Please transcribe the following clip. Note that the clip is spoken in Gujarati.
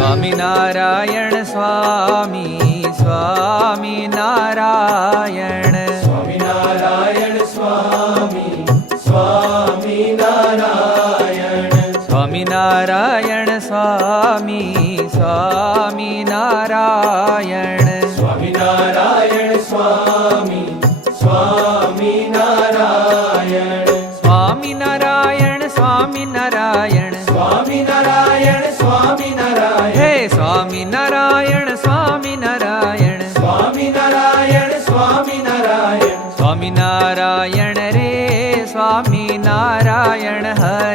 સ્વામિનારાયણ સ્વામી સ્વામિનારાયણ સ્વામિનારાયણ સ્વામી સ્વામિનારાયણ સ્વામિનારાયણ સ્વામી સ્વામિનારાયણ સ્વામિનારાયણ સ્વામી સ્વામિનારાયણ સ્વામિનારાયણ સ્વામિનારાયણ સ્વામિનારાયણ સ્વામિનારાયણ હે સ્વામિનારાયણ સ્વામિનારાયણ સ્વામિનારાયણ સ્વામિનારાયણ સ્વામિનારાયણ રે સ્વામિનારાયણ હરે